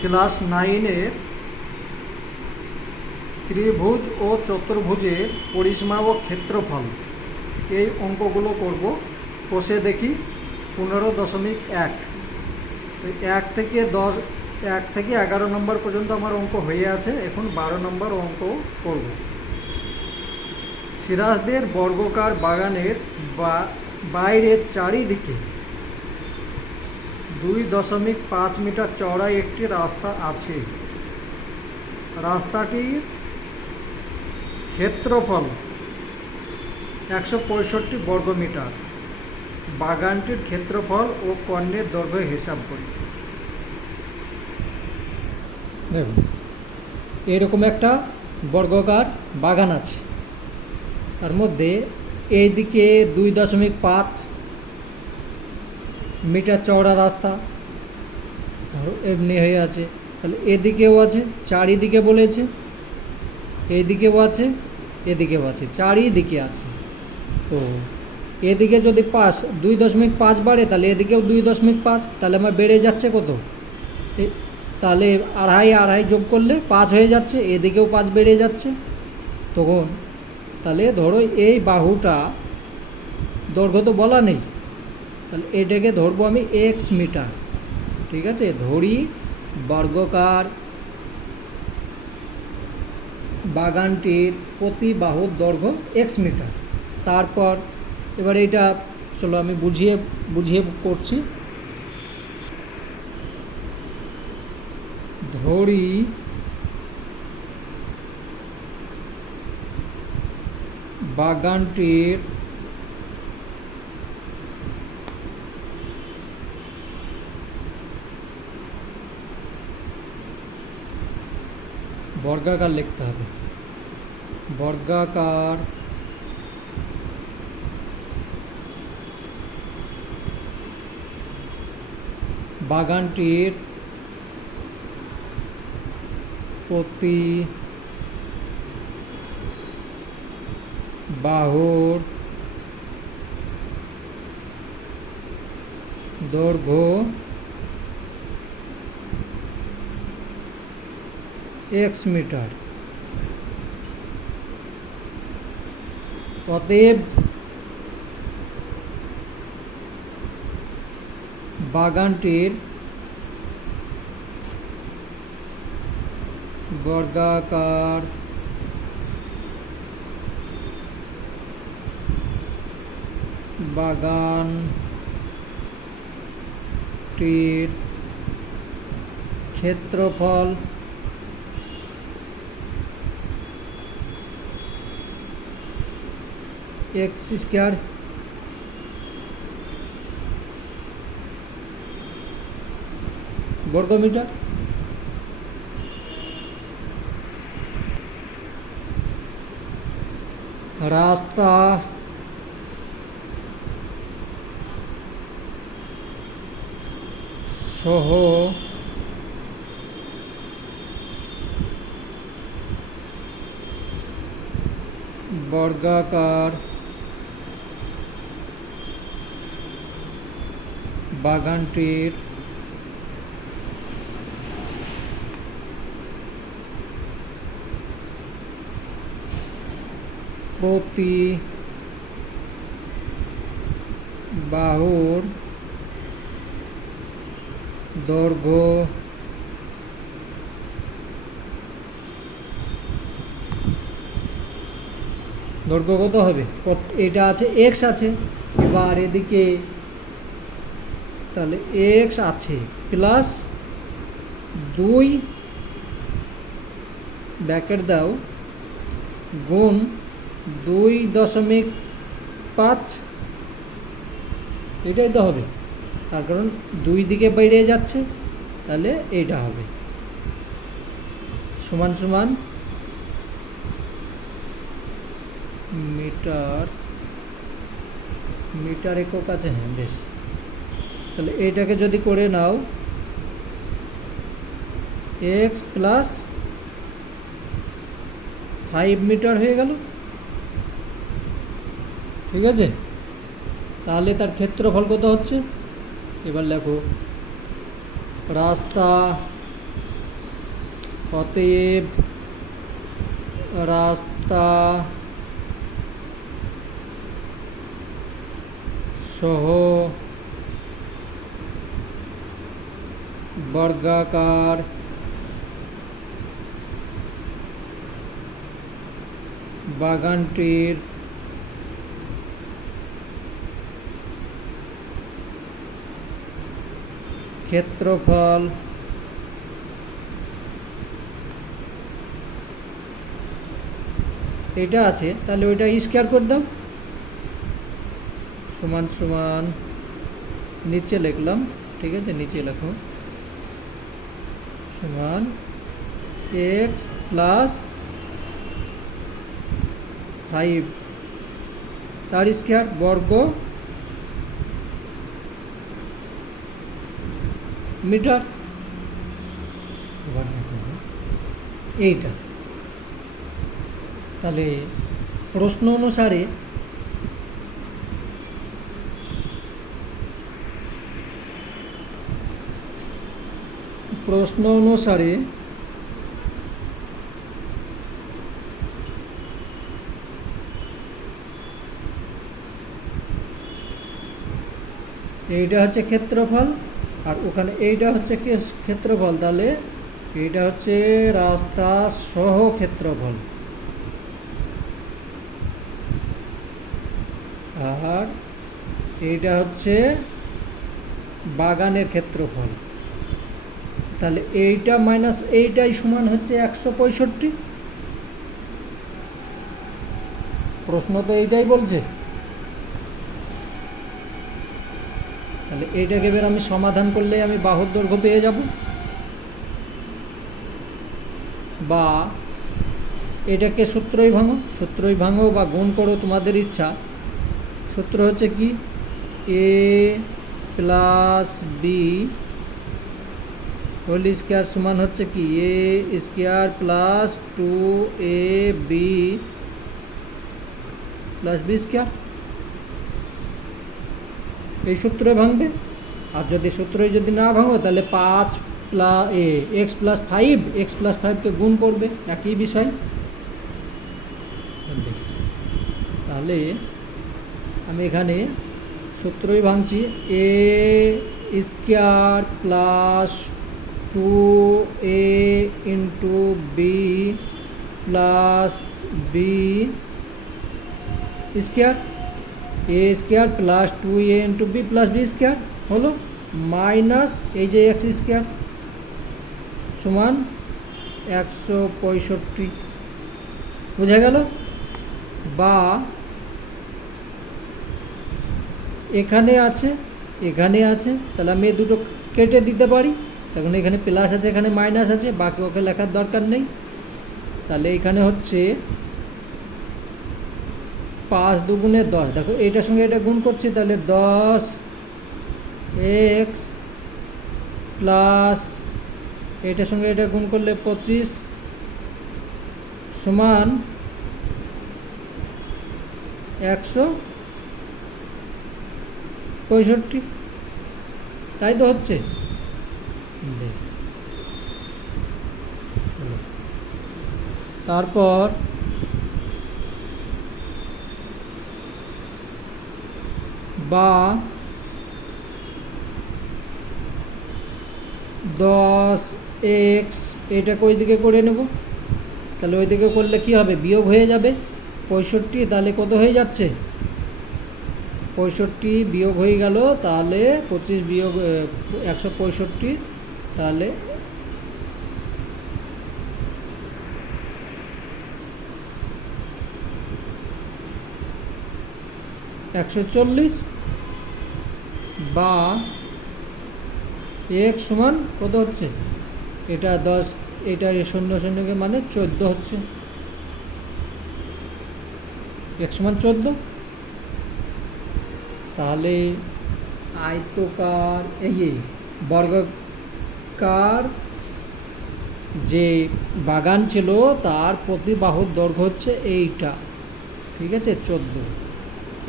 Class 9-এর ত্রিভুজ ও চতুর্ভুজের পরিসীমা ও ক্ষেত্রফল এই অঙ্কগুলো করব। কষে দেখি 15.1। তো 1 থেকে 11 নম্বর পর্যন্ত আমার অঙ্ক হয়ে আছে। এখন 12 নম্বর অঙ্ক করব। সিরাজদের বর্গাকার বাগানের বাইরের চারিদিকে 2.5 মিটার চওড়া একটি রাস্তা আছে। রাস্তাটির ক্ষেত্রফল 165 বর্গমিটার। বাগানটির ক্ষেত্রফল ও কর্ণের দৈর্ঘ্য হিসাব করি। দেখুন, এরকম একটা বর্গাকার বাগান আছে। তার মধ্যে এইদিকে 2.5 মিটার চওড়া রাস্তা এমনি হয়ে আছে। তাহলে এদিকেও আছে, চারিদিকে বলেছে, এইদিকেও আছে, এদিকেও আছে, চারিদিকে আছে। তো এদিকে যদি 2.5 বাড়ে তাহলে এদিকেও 2.5, তাহলে আমার বেড়ে যাচ্ছে কত? তাহলে আড়াই যোগ করলে 5 হয়ে যাচ্ছে, এদিকেও 5 বেড়ে যাচ্ছে। তখন তাহলে ধরো এই বাহুটা দৈর্ঘ্য তো বলা নেই, তাহলে এটাকে ধরবো আমি x মিটার। ঠিক আছে, ধরি বর্গাকার বাগানটির প্রতি বাহুর দৈর্ঘ্য x মিটার। তারপর এবার এটা চলো আমি বুঝিয়ে করছি। ধরি বাগানটির বর্গাকার লিখতে হবে, বর্গাকার বাগানটির প্রতি বাহুর দৈর্ঘ্য x মিটার। অতএব বাগানটির বর্গাকার বাগানটির ক্ষেত্রফল x² বর্গমিটার। রাস্তা সহ বর্গাকার বাগানটির প্রতি বাহুর দৈর্ঘ্য কত হবে? এটা আছে x আছে, এবার এদিকে তাহলে x আছে প্লাস 2 ব্র্যাকেট দাও গুণ 2.5, এটাই তো হবে। তার কারণ 2 দিকে বেড়ে যাচ্ছে, তাহলে এইটা হবে সমান সমান মিটার একক আছে। হ্যাঁ, বেশ। তাহলে এইটাকে যদি করে নাও x প্লাস 5 মিটার হয়ে গেল। ঠিক আছে, তাহলে তার ক্ষেত্রফল কত হচ্ছে? এবার লেখো রাস্তা অতএব রাস্তা সহ বর্গাকার বাগানটির ক্ষেত্রফল এটা আছে, তাহলে ওইটা স্কয়ার করে দাও, সমান সমান নিচে লিখলাম, ঠিক আছে, নিচে লেখো সমান এক্স প্লাস 5 তার স্কয়ার বর্গ মিটার। এবার দেখো এইটা, তাহলে প্রশ্ন অনুসারে এইটা হচ্ছে ক্ষেত্রফল আর ওখানে এইটা হচ্ছে ক্ষেত্রফল, তাহলে এইটা হচ্ছে রাস্তা সহ ক্ষেত্রফল আর এইটা হচ্ছে বাগানের ক্ষেত্রফল। তাহলে এইটা মাইনাস এইটাই সমান হচ্ছে 165। প্রশ্ন তো এইটাই বলছে, তাহলে এইটাকে এবার আমি সমাধান করলে আমি বাহুর দৈর্ঘ্য পেয়ে যাব, বা এটাকে সূত্রই ভাঙো বা গুণ করো, তোমাদের ইচ্ছা। সূত্র হচ্ছে কি, a plus b whole square সমান হচ্ছে কি a square plus 2ab plus b square. এই সূত্রে ভাঙবে, আর যদি সূত্রই যদি না ভাঙো তাহলে 5 plus x plus 5 x plus 5কে গুণ করবে, একই বিষয়। তাহলে আমি এখানে সূত্রই ভাঙছি, a square plus 2a into b plus b square, a square plus 2a into b plus b square হলো মাইনাস এই যে এক্স স্কয়ার সমান 165। বুঝা গেল? বা এখানে আছে তাহলে আমি দুটো কেটে দিতে পারি, তখন এখানে প্লাস আছে এখানে মাইনাস আছে, বাকি ওকে লেখার দরকার নেই। তাহলে এখানে হচ্ছে 5 দুগুণে 10, দেখো এইটার সঙ্গে এটা গুণ করছি, তাহলে 10 এক্স প্লাস এইটার সঙ্গে এটা গুণ করলে 25 সমান 165, তাই তো হচ্ছে। বেশ, তারপর বা 10x এটাকে ওই দিকে করে নেব, তাহলে ওই দিকে করলে কি হবে, বিয়োগ হয়ে যাবে 65, তাহলে কত হয়ে যাচ্ছে 65 বিয়োগ হয়ে গেল, তাহলে 25 বিয়োগ 165, তাহলে 140 বা এক সমান কত হচ্ছে, এটা 10 এটা 0 মানে 14 হচ্ছে, এক সমান 14। তাহলে আয়তকার এই বর্গাকার যে বাগান ছিল তার প্রতি বাহুর দৈর্ঘ্য হচ্ছে এইটা, ঠিক আছে 14।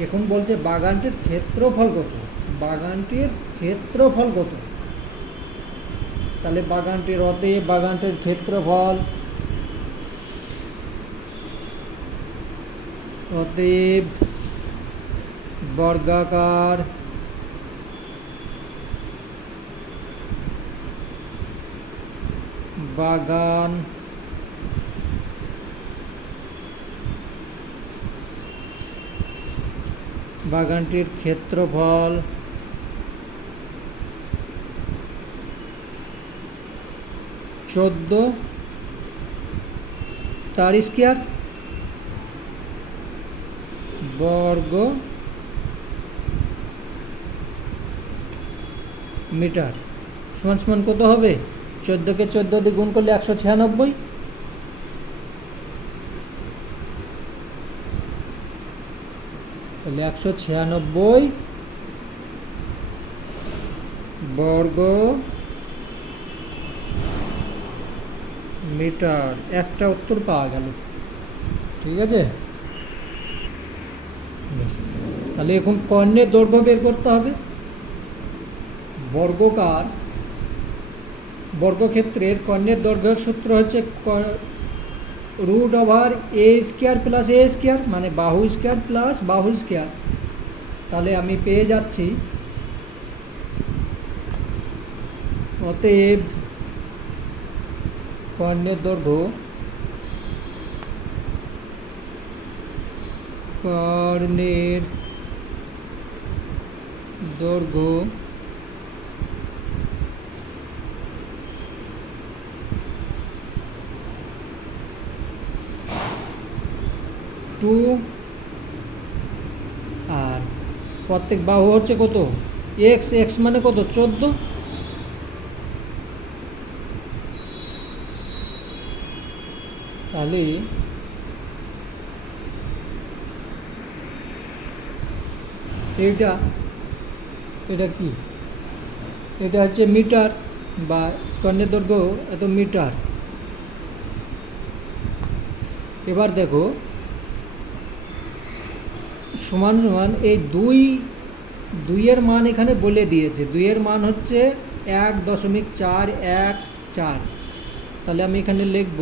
এখন বলছে বাগানটির ক্ষেত্রফল কত, তাহলে বাগানটির অতএব বাগানটির ক্ষেত্রফল, অতএব বর্গাকার বাগান বাগানটির ক্ষেত্রফল 14 তার স্কয়ার বর্গ মিটার সমান সমান কত হবে? 14কে 14 দিয়ে গুণ করলে 196, তাহলে 196 বর্গ মিটার। একটা উত্তর পাওয়া গেল। ঠিক আছে, তাহলে এখন কর্ণের দৈর্ঘ্য বের করতে হবে। বর্গক্ষেত্রের কর্ণের দৈর্ঘ্যের সূত্র হচ্ছে √a² প্লাস a², মানে বাহু স্কয়ার প্লাস বাহু স্কয়ার। তাহলে আমি পেয়ে যাচ্ছি অতএব কর্ণের দৈর্ঘ্য দৈর্ঘ্য 2 আর প্রত্যেক বাহু হচ্ছে কত? x মানে কত? 14। তাহলে এটা কি? এটা হচ্ছে মিটার, বা কর্ণের দৈর্ঘ্য এত মিটার। এবার দেখো সমান সমান এই দুইয়ের মান এখানে বলে দিয়েছে। 2-এর মান হচ্ছে 1.414। তাহলে আমি এখানে লিখব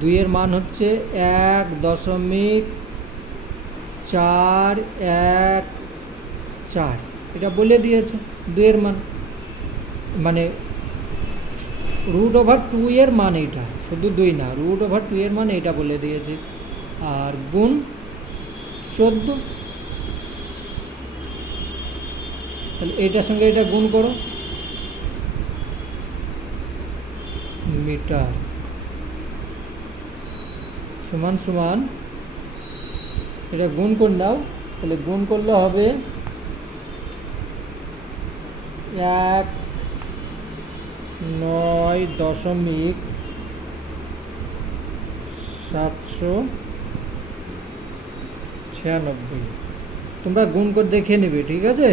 2-এর মান হচ্ছে 1.414, এটা বলে দিয়েছে 2-এর মান, মানে √2 এর মান এইটা, শুধু 2 না, √2 এর মান এইটা বলে দিয়েছে। আর গুণ 14, তাহলে এটার সঙ্গে এটা গুণ করো, মিটার সমান সমান এটা গুণ করে দাও। তাহলে গুণ করলে হবে 9.796। তোমরা গুণ করে দেখে নেবে, ঠিক আছে?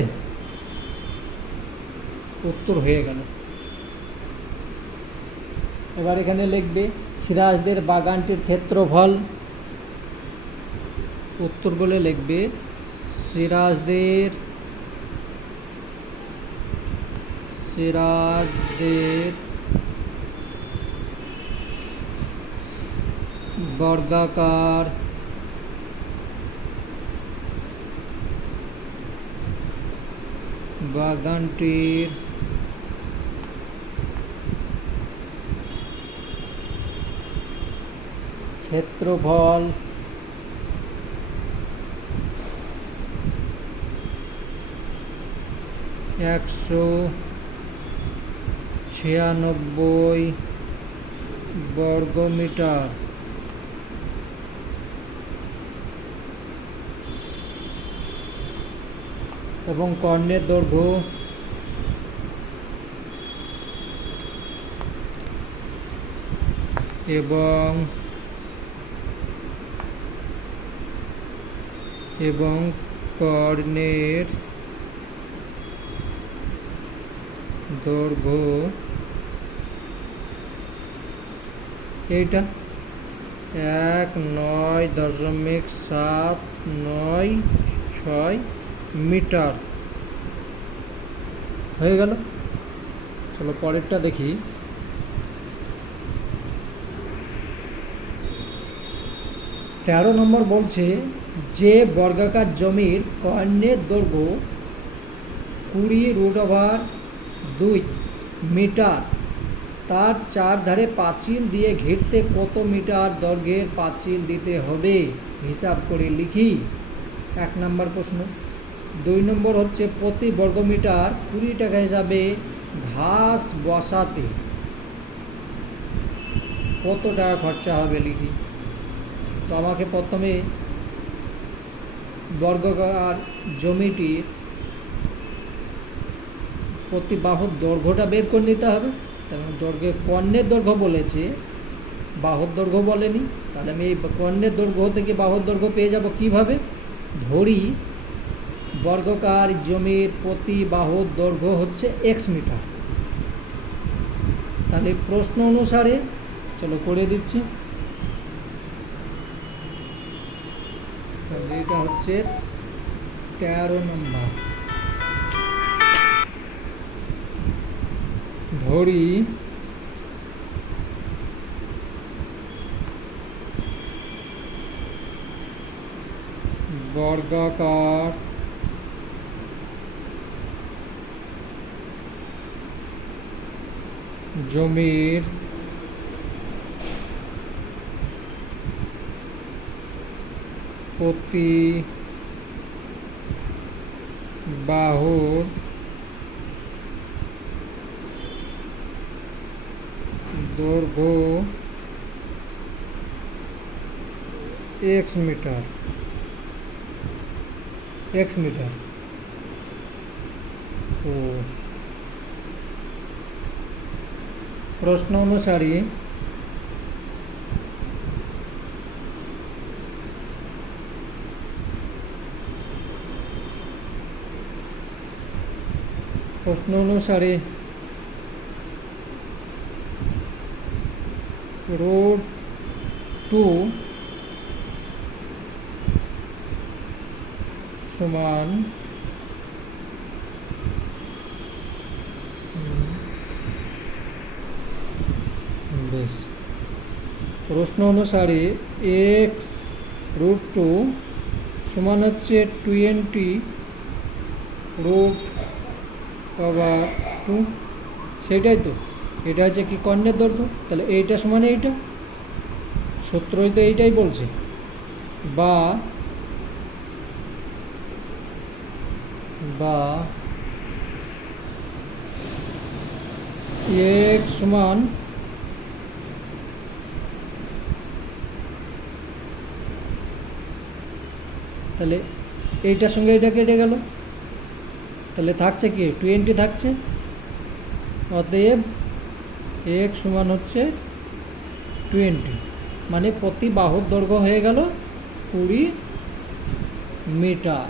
উত্তর হয়ে গেল। এবার এখানে লিখবে সিরাজদের বাগানটির ক্ষেত্রফল। উত্তর বলে লিখবে সিরাজদের বর্গাকার বাগানটির ক্ষেত্রফল 196 বর্গমিটার এবং কর্ণের দৈর্ঘ্য এবং কর্ণের দৈর্ঘ্য এইটা 19.796 মিটার হয়ে গেল। চলো পরেরটা দেখি। 13 নম্বর বলছে যে বর্গাকার জমির কর্ণের দৈর্ঘ্য 20√2 মিটার, তার চারধারে পাঁচিল দিয়ে ঘিরতে কত মিটার দৈর্ঘ্যের পাঁচিল দিতে হবে, হিসাব করে লিখি। 1 নম্বর প্রশ্ন। 2 নম্বর হচ্ছে প্রতি বর্গমিটার 20 টাকা হিসাবে ঘাস বসাতে কত টাকা খরচা হবে লিখি। তো আমাকে প্রথমে বর্গাকার জমিটির প্রতি বাহুর দৈর্ঘ্যটা বের করে নিতে হবে। তাহলে দৈর্ঘ্যে কর্ণের দৈর্ঘ্য বলেছে, বাহুর দৈর্ঘ্য বলেনি। তাহলে আমি এই কর্ণের দৈর্ঘ্য থেকে বাহুর দৈর্ঘ্য পেয়ে যাব কিভাবে? ধরি বর্গাকার জমির প্রতি বাহুর দৈর্ঘ্য হচ্ছে x মিটার। তাহলে প্রশ্ন অনুসারে চলো করে দিচ্ছি। তাহলে এটা হচ্ছে 13 নম্বর। ধরি বর্গাকার জমির প্রতি বাহুর দৈর্ঘ্য x মিটার। তো প্রশ্ন অনুসারে √2 সমান বেশ। প্রশ্ন অনুসারে x√2 সমান হচ্ছে 20√2, সেটাই তো। এটা হচ্ছে কি কর্ণের দৈর্ঘ্য। তাহলে এইটা সমান এইটা, সূত্রই তো এইটাই বলছে। বা x সমান তাহলে এইটার সঙ্গে এটা কেটে গেল, তাহলে থাকছে কি 20 থাকছে। অতএব x সমান হচ্ছে 20, মানে প্রতি বাহুর দৈর্ঘ্য হয়ে গেল 20 মিটার।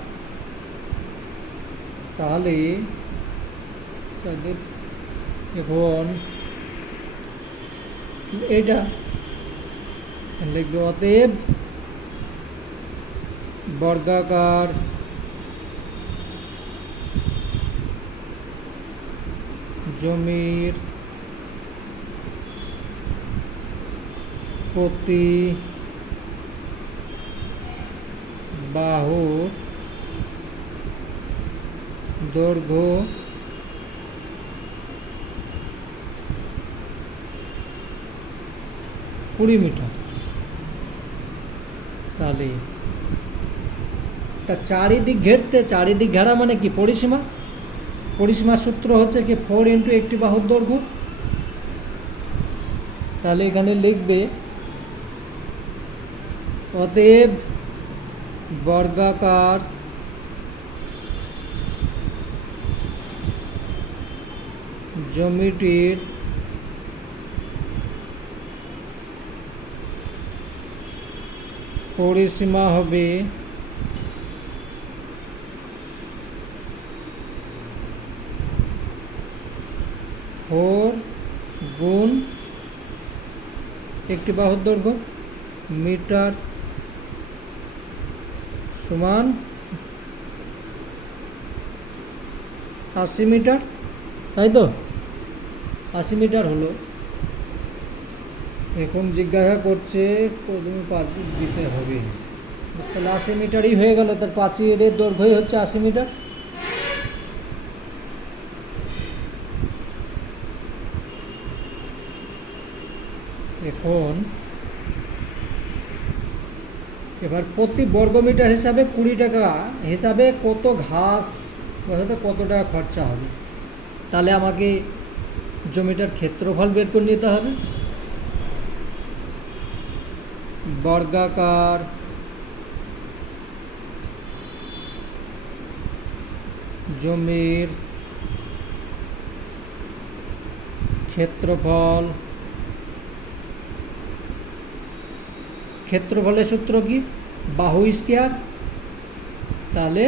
তাহলে এখন এটা লিখবে অতএব বর্গাকার জমির প্রতি বাহুর দৈর্ঘ্য 20 মিটার। তাহলে তা চারিদিক ঘেরা মানে কি? পরিসীমার সূত্র হচ্ছে কি 4 × একটি বাহুর দৈর্ঘ্য। তাহলে এখানে লিখবে অতএব বর্গাকার জমিটির পরিসীমা হবে 4 গুণ একটি বাহুর দৈর্ঘ্য মিটার সমান 80 মিটার, তাই তো? 80 মিটার হলো। এখন জিজ্ঞাসা করছে প্রথমে পাঁচিল দিতে হবে, তাহলে 80 মিটারই হয়ে গেল। তার পাঁচিলের দৈর্ঘ্যই হচ্ছে 80 মিটার। এখন এবার প্রতি বর্গমিটার হিসাবে 20 টাকা হিসাবে কত ঘাস বসাতে কত টাকা খরচা হবে, তাহলে আমাকে জমিটার ক্ষেত্রফল বের করে নিতে হবে। বর্গাকার জমির ক্ষেত্রফল, ক্ষেত্রফলের সূত্র কি? বাহু স্কয়ার, তাহলে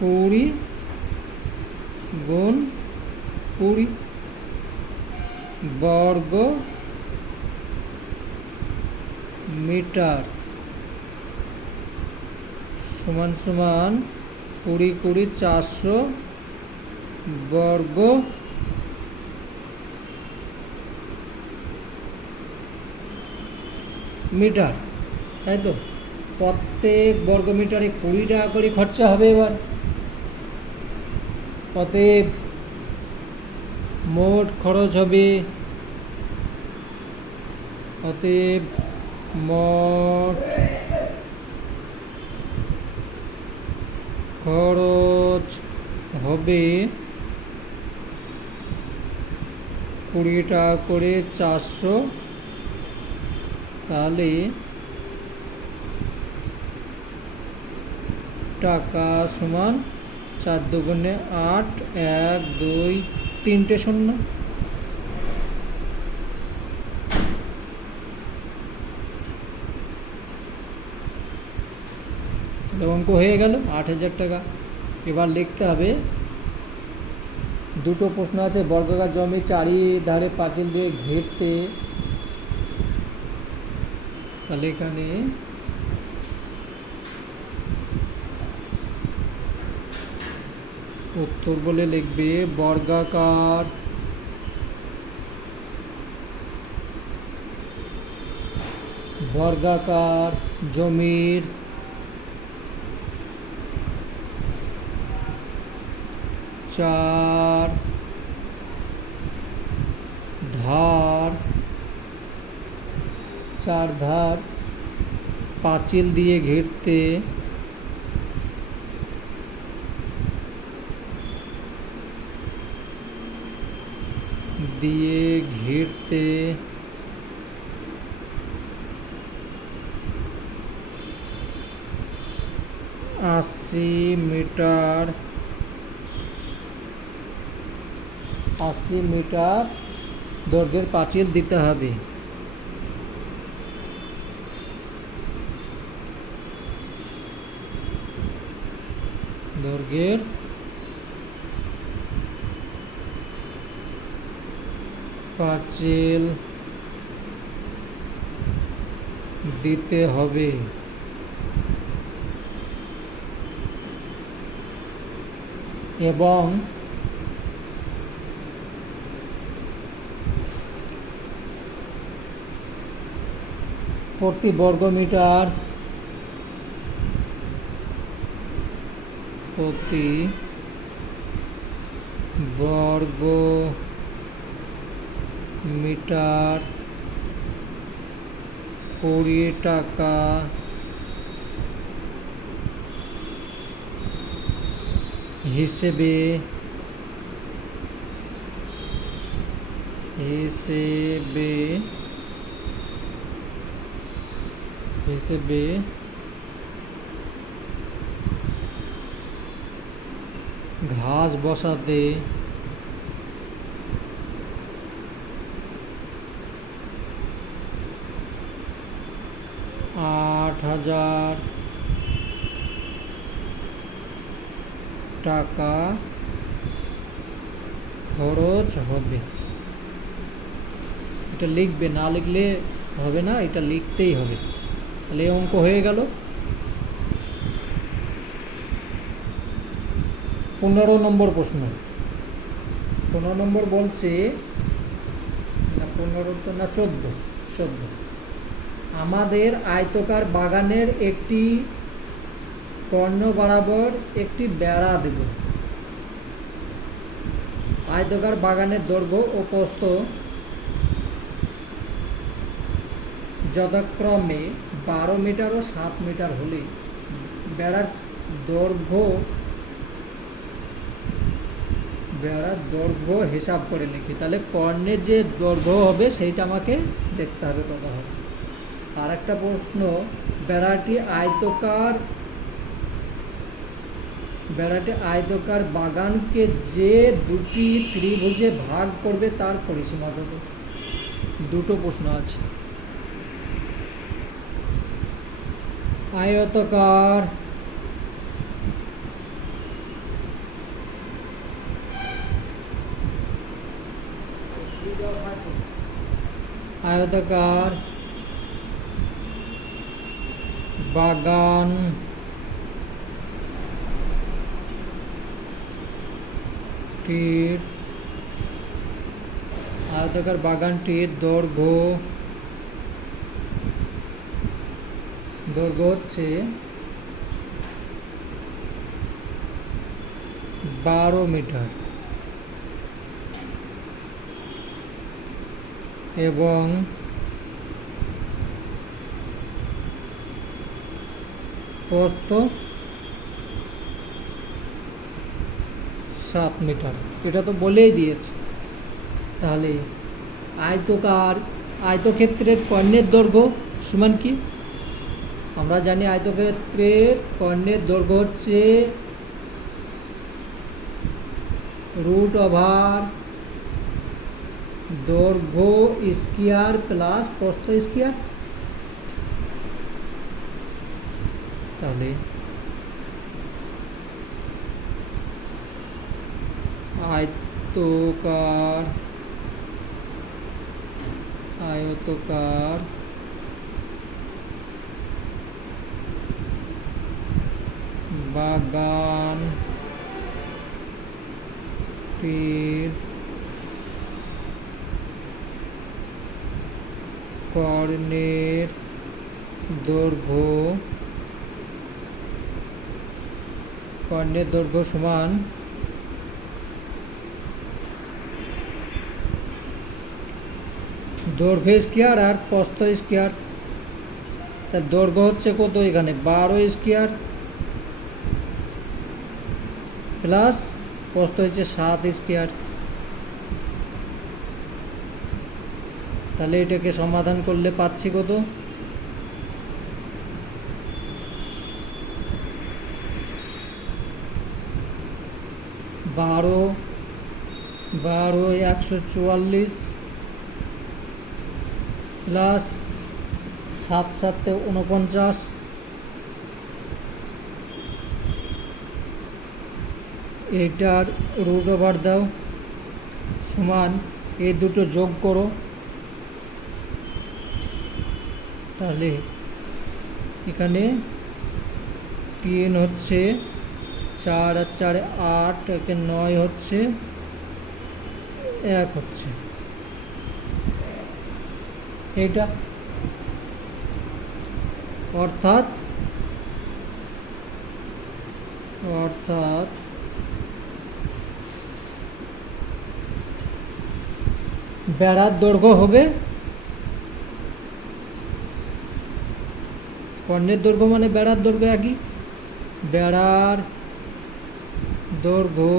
20 গুণ 20 বর্গ মিটার সমান সমান 20 20 400 বর্গ মিটার, তাই তো? প্রত্যেক বর্গ মিটারে 20 টাকা করে খরচা হবে। এবার অতএব মোট খরচ হবে, অতএব মোট খরচ হবে 20 টাকা করে 400, তাহলে টাকা সমান 4 দুগুণে 8, 1 2 3টে শূন্য। অঙ্ক হয়ে গেল 8000 টাকা। এবার লিখতে হবে, দুটো প্রশ্ন আছে। বর্গাকার জমি চারিধারে পাঁচিল দিয়ে ঘেরতে, তাহলে এখানে উত্তর বলে লিখবে বর্গাকার বর্গাকার জমির চার ধার পাঁচিল দিয়ে ঘিরতে ঘিরতে 80 মিটার দৈর্ঘ্যের পাঁচিল দিতে হবে। দৈর্ঘ্যের পাঁচিল দিতে হবে এবং প্রতি বর্গ মিটার মিটার 20 টাকা হিসেবে 'ঘাস বসাতে ৳8,000 টাকা খরচ হবে। এটা লিখবে, না লিখলে হবে না, এটা লিখতেই হবে। তাহলে এই অঙ্ক হয়ে গেল। 15 নম্বর প্রশ্ন, 15 নম্বর বলছে না, 15 তো না, 14 আমাদের আয়তকার বাগানের একটি কর্ণ বরাবর একটি বেড়া দেব। আয়তকার বাগানের দৈর্ঘ্য ও প্রস্থ যথাক্রমে 12 মিটার ও 7 মিটার হলে বেড়ার দৈর্ঘ্য হিসাব করে লিখি। তাহলে কর্ণের যে দৈর্ঘ্য হবে সেইটা আমাকে দেখতে হবে কত হবে। আর একটা প্রশ্ন, বেড়াটি আয়তকার বাগানকে যে দুটি ত্রিভুজে ভাগ করবে তার পরিসীমা কত? দুটো প্রশ্ন আছে। আয়তকার বাগানটির দৈর্ঘ্য হচ্ছে 12 মিটার এবং প্রস্থ 7 মিটার। এটা তো বলেই দিয়েছে। তাহলে আয়তক্ষেত্রের কর্ণের দৈর্ঘ্য সমান কি? আমরা জানি আয়তক্ষেত্রের কর্ণের দৈর্ঘ্য হচ্ছে √ দৈর্ঘ্য স্কয়ার প্লাস প্রস্থ স্কয়ার। তাহলে আয়তকার বাগানটির কর্ণের দৈর্ঘ্য সমান দৈর্ঘ্য স্কয়ার আর প্রস্থ স্কয়ার। তার দৈর্ঘ্য হচ্ছে কত? এখানে 12 স্কয়ার প্লাস প্রস্থ হচ্ছে 7 স্কয়ার। তাহলে এটাকে সমাধান করলে পাচ্ছি কত? 12 144 প্লাস 7 7 49, এটার √ দাও সমান এই দুটো যোগ করো। তাহলে এখানে 3 হচ্ছে, 4 আর 4 8, 9 হচ্ছে, 1 হচ্ছে। এটা অর্থাৎ বেড়ার দৈর্ঘ্য হবে, কর্ণের দৈর্ঘ্য মানে বেড়ার দৈর্ঘ্য একই, বেড়ার দৈর্ঘ্য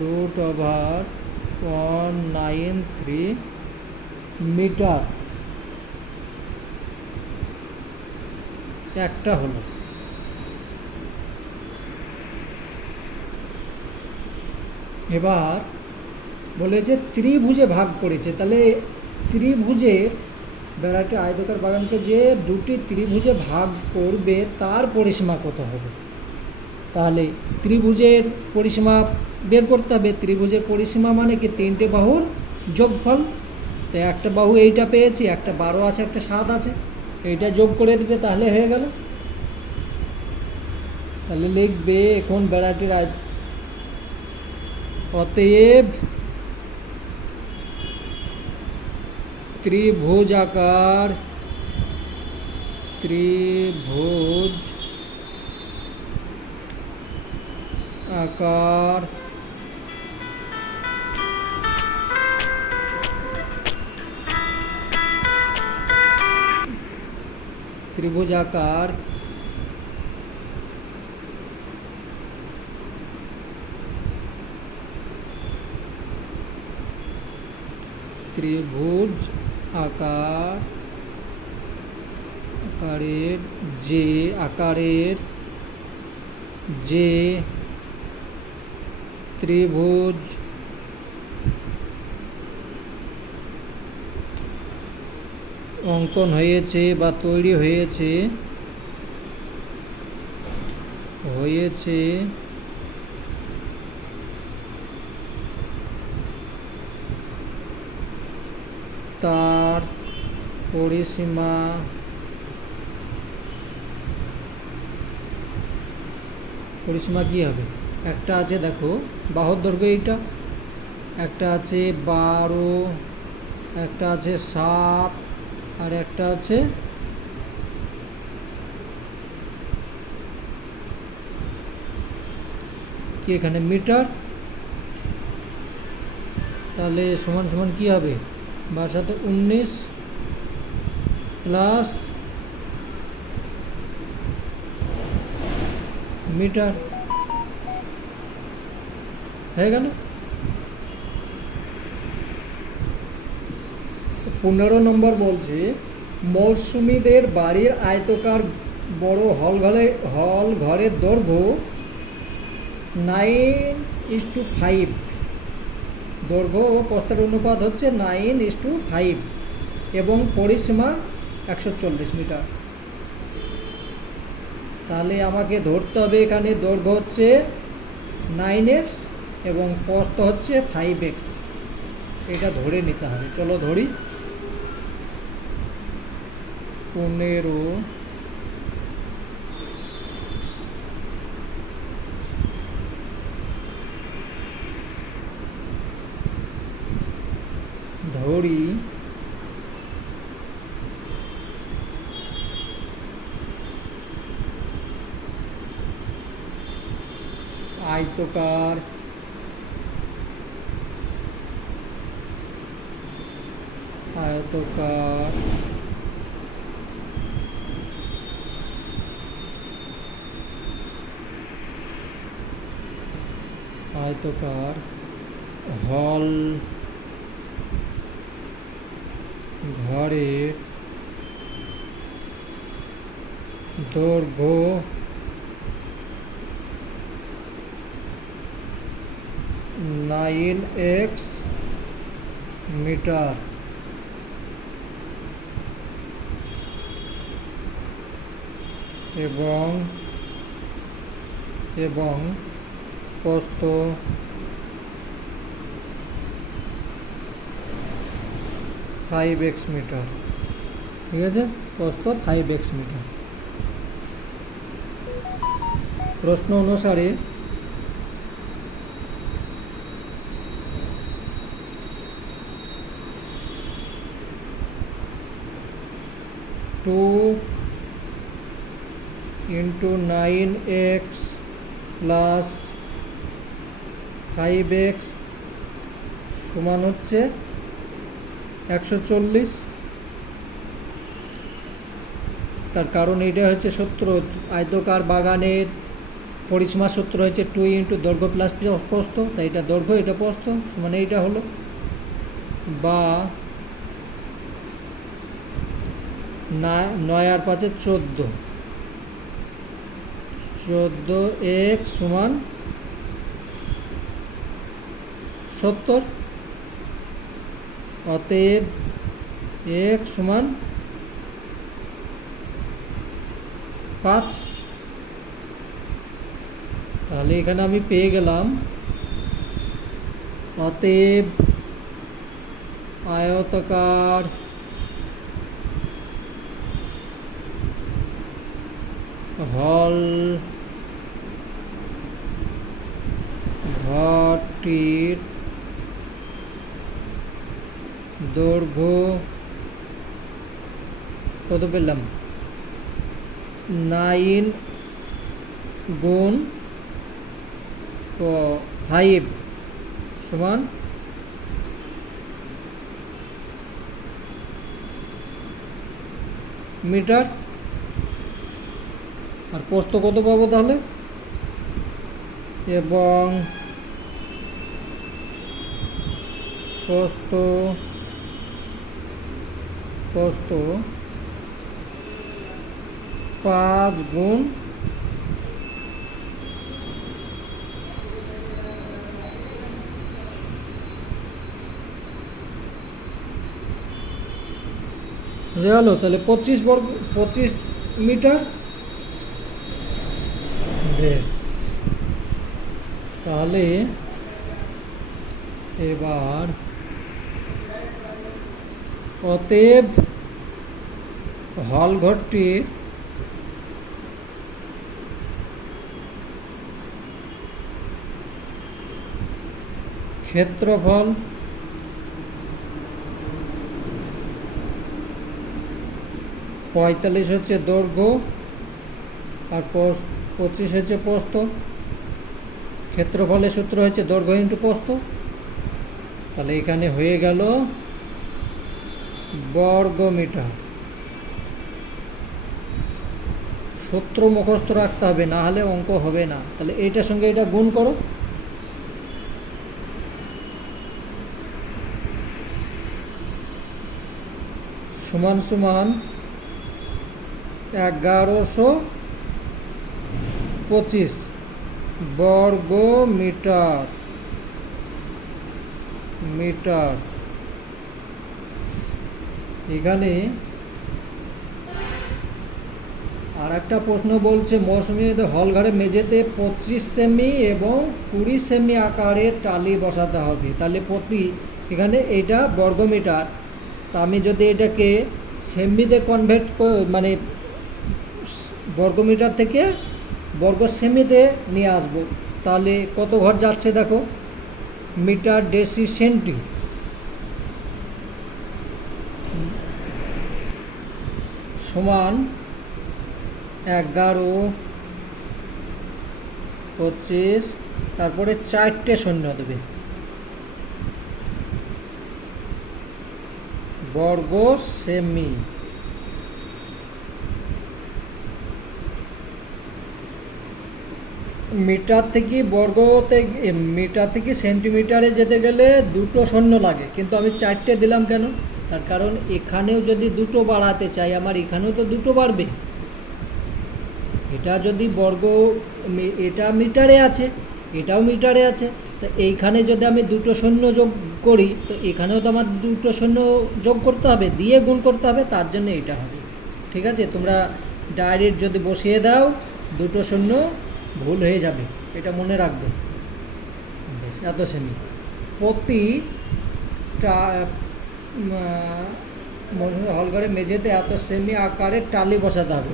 √193 মিটার একটা হলো। এবার বলেছে ত্রিভুজে ভাগ করেছে। তাহলে ত্রিভুজে বেড়াটি আয়তকার বাগানকে যে দুটি ত্রিভুজে ভাগ করবে তার পরিসীমা কত হবে? তাহলে ত্রিভুজের পরিসীমা বের করতে হবে। ত্রিভুজের পরিসীমা মানে কি? 3টে বাহুর যোগফল। তো একটা বাহু এইটা পেয়েছি, একটা 12 আছে, একটা 7 আছে, এইটা যোগ করে দিবে, তাহলে হয়ে গেল। তাহলে লিখবে কোন বেড়াটির আয়ত, অতএব ত্রিভুজ আকার ত্রিভুজ আকার আকারের যে ত্রিভুজ অঙ্কন হয়েছে বা তৈরি হয়েছে তার পরিসীমা কি হবে? একটা আছে দেখো বাহুর দৈর্ঘ্য এইটা, একটা আছে 12, একটা আছে 7, আর একটা আছে কি এখানে মিটার। তাহলে সমান সমান কি হবে? 12 সাথে 19 প্লাস মিটার হয়ে গেল। 15 নম্বর বলছে মৌসুমীদের বাড়ির আয়তাকার বড় হল ঘরের দৈর্ঘ্য 9:5, দৈর্ঘ্য ও প্রস্থের অনুপাত হচ্ছে 9:5 এবং পরিসীমা 140 মিটার। তাহলে আমাকে ধরতে হবে এখানে দৈর্ঘ্য হচ্ছে 9x এবং প্রস্থ হচ্ছে 5x, এটা ধরে নিতে হবে। চলো ধরি। 15 ধরি আয়তাকার হল ঘরের দৈর্ঘ্য 9x মিটার এবং প্রস্থ 5x মিটার। ঠিক আছে, প্রস্থ 5x মিটার। প্রশ্ন অনুসারে two into 9x plus 5x সমান হচ্ছে 140। তার কারণ এইটা হচ্ছে সূত্র, আয়তাকার বাগানের পরিসীমা সূত্র হচ্ছে 2 ইন্টু দৈর্ঘ্য প্লাস প্রস্থ, তাই এটা দৈর্ঘ্য এটা প্রস্থ সমান এইটা হলো, বা 9 আর 5 14x সমান 70। অতএব x সমান 5। তাহলে এখানে আমি পেয়ে গেলাম অতএব আয়তাকার হল ঘরটির দৈর্ঘ্য কত পেলাম, 9 গুণ 5 সমান মিটার। আর প্রস্থ কত পাবো তাহলে, এবং প্রস্থ 5 গুণ গেল, তাহলে 25 মিটার। বেশ, তাহলে এবার অতএব হল ঘরটির ক্ষেত্রফল পঁয়তাল্লিশ হচ্ছে দৈর্ঘ্য আর 25 হচ্ছে প্রস্থ। ক্ষেত্রফলের সূত্র হচ্ছে দৈর্ঘ্য ইন্টু প্রস্থ। তাহলে এখানে হয়ে গেল বর্গ মিটার। সূত্র মুখস্থ রাখতে হবে, না হলে অঙ্ক হবে না। তাহলে এইটার সঙ্গে এটা গুণ করো, সমান সমান 1125 বর্গ মিটার। এখানে আর একটা প্রশ্ন বলছে, মৌসুমী হলঘরে মেঝেতে 25 সেমি এবং 20 সেমি আকারের টালি বসাতে হবে। তাহলে এখানে এটা বর্গ মিটার, তা আমি যদি এটাকে সেমিতে কনভার্ট মানে বর্গমিটার থেকে বর্গ সেমিতে নিয়ে আসব, তাহলে কত ঘর যাচ্ছে দেখো, মিটার ডেসি সেন্টি। সমান 1125, তারপরে 4টে শূন্য দেবে, বর্গ সেমি। মিটার থেকে সেন্টিমিটারে যেতে গেলে 2টো শূন্য লাগে, কিন্তু আমি 4টে দিলাম কেন, তার কারণ এখানেও যদি 2টো বাড়াতে চাই আমার এখানেও তো 2টো বাড়বে। এটা যদি এটা মিটারে আছে, এটাও মিটারে আছে, তো এইখানে যদি আমি 2টো শূন্য যোগ করি তো এখানেও তো আমার 2টো শূন্য যোগ করতে হবে, দিয়ে গুণ করতে হবে, তার জন্য এটা হবে। ঠিক আছে, তোমরা ডাইরেক্ট যদি বসিয়ে দাও 2টো শূন্য ভুল হয়ে যাবে, এটা মনে রাখবে। বেশ, এত সেমি হলঘরে মেঝেতে এত সেমি আকারে টালি বসাতে হবে।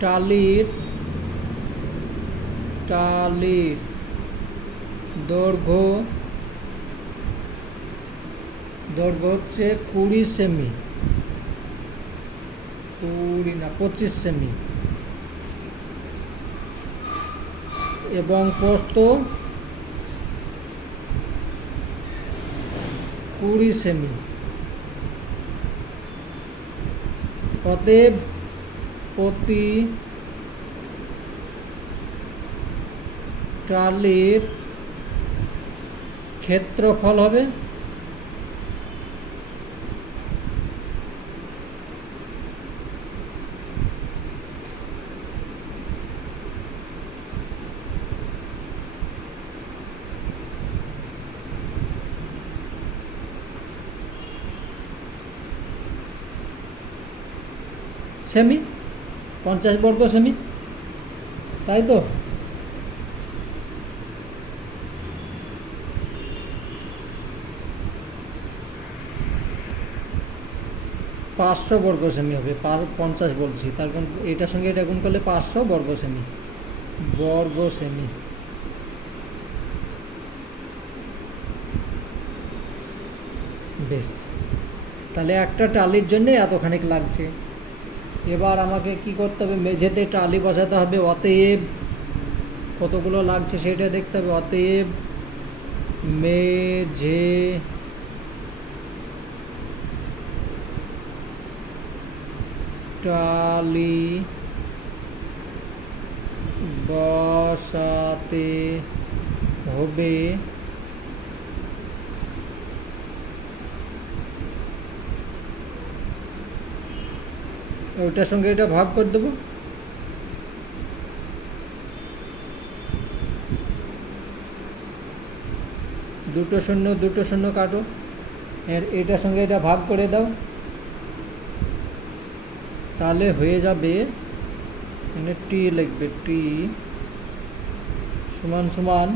টালির দৈর্ঘ্য হচ্ছে 20 সেমি, 25 সেমি, এবং প্রস্থ 20 সেমি। অতএব প্রতি টালির ক্ষেত্রফল হবে সেমি, 50 বর্গ সেমি, তাই তো। 500 বর্গ সেমি হবে, 50 বলছি, তার কারণ এটার সঙ্গে এটা গুণ করলে 500 বর্গ সেমি, বর্গ সেমি। বেশ, তাহলে একটা টালির জন্য এতখানিক লাগছে। এবার আমাকে কি করতে হবে, মেঝেতে টালি বসাতে হবে, অতএব কতগুলো লাগছে সেটা দেখতে হবে। অতএব মেঝে টালি বসাতে হবে ওইটার সঙ্গে এটা ভাগ করে দেবো। দুটো শূন্য কাটো, এটার সঙ্গে এটা ভাগ করে দাও, তাহলে হয়ে যাবে, মানে টি লিখবে, টি সমান সমান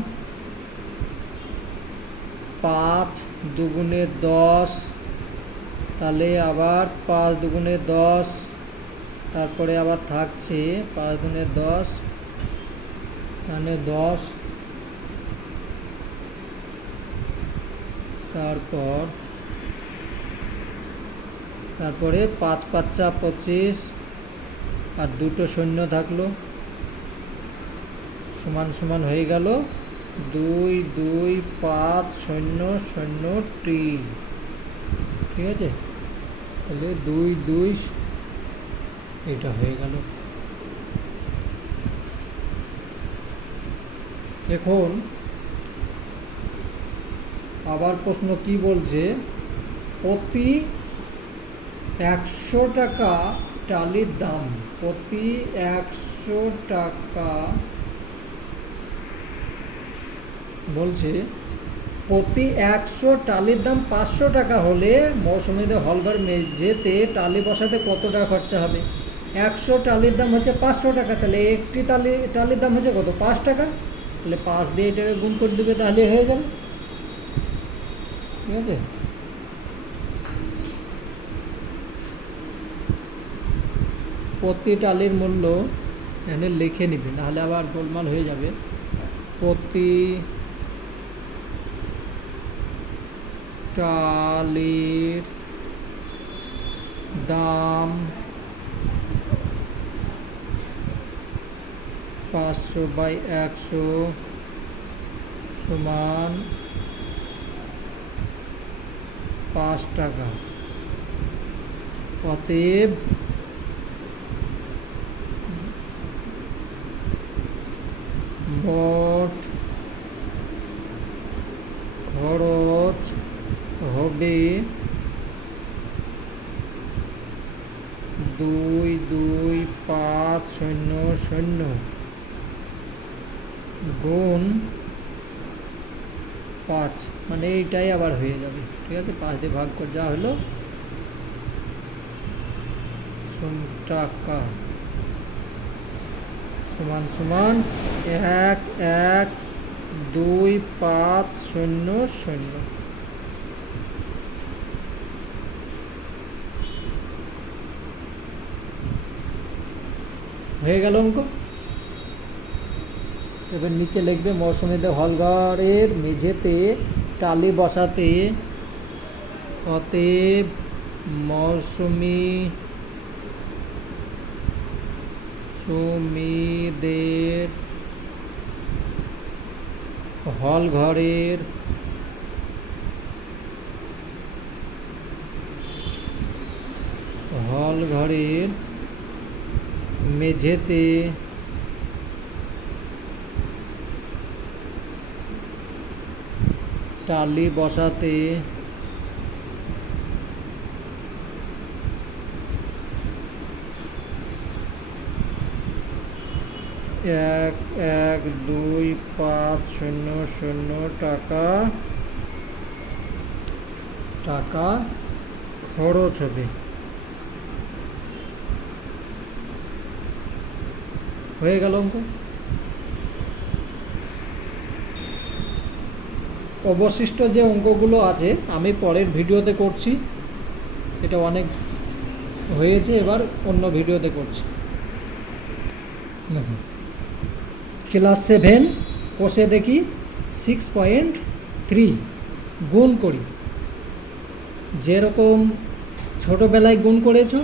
5 দুগুণে 10, তাহলে আবার 5 দুগুণে 10, তারপরে আবার থাকছে 5 দুগুণে 10 মানে 10, তারপরে 5 5 25 আর দুটো শূন্য থাকলো, সমান সমান হয়ে গেল 2 2 5 0 0 টি। ঠিক আছে, তাহলে 2 2 এটা হয়ে গেল। এখন আবার প্রশ্ন কি বলছে, প্রতি 100 টাকা টালির দাম, প্রতি 100 টাকা বলছে, প্রতি 100 টালির দাম 500 টাকা হলে মৌসুমীতে হলঘর মেঝেতে টালি বসাতে কত টাকা খরচা হবে। 100 টালির দাম হচ্ছে 500 টাকা, তাহলে একটি টালির দাম হচ্ছে কত, 5 টাকা, তাহলে 5 দিয়ে এটাকে গুণ করে দেবে, তাহলে হয়ে যাবে। ঠিক আছে, প্রতি টালির মূল্য এখানে লিখে নিবি, নাহলে আবার গোলমাল হয়ে যাবে। প্রতি টালির দাম 500/100 সমান 5 টাকা। অতএব মোট খরচ হবে 22500 গুণ 5, মানে এইটাই আবার হয়ে যাবে। ঠিক আছে, 5 দিয়ে ভাগ করে যা হলো টাকা সমান সমান 1,1,2,5,0,0 হয়ে গেল অঙ্ক। এবার নিচে লিখবে, মৌসুমীতে হলঘরের মেঝেতে টালি বসাতে, অতএব মৌসুমীদের হলঘরের মেঝেতে টালি বসাতে 1,1,2,5,0,0 টাকা খরচ হবে। হয়ে গেল অঙ্ক। অবশিষ্ট যে অঙ্কগুলো আছে আমি পরের ভিডিওতে করছি, এটা অনেক হয়েছে, এবার অন্য ভিডিওতে করছি। দেখুন, ক্লাস 7 কষে দেখি 6.3 গুণ করি। যেরকম ছোটোবেলায় গুণ করেছো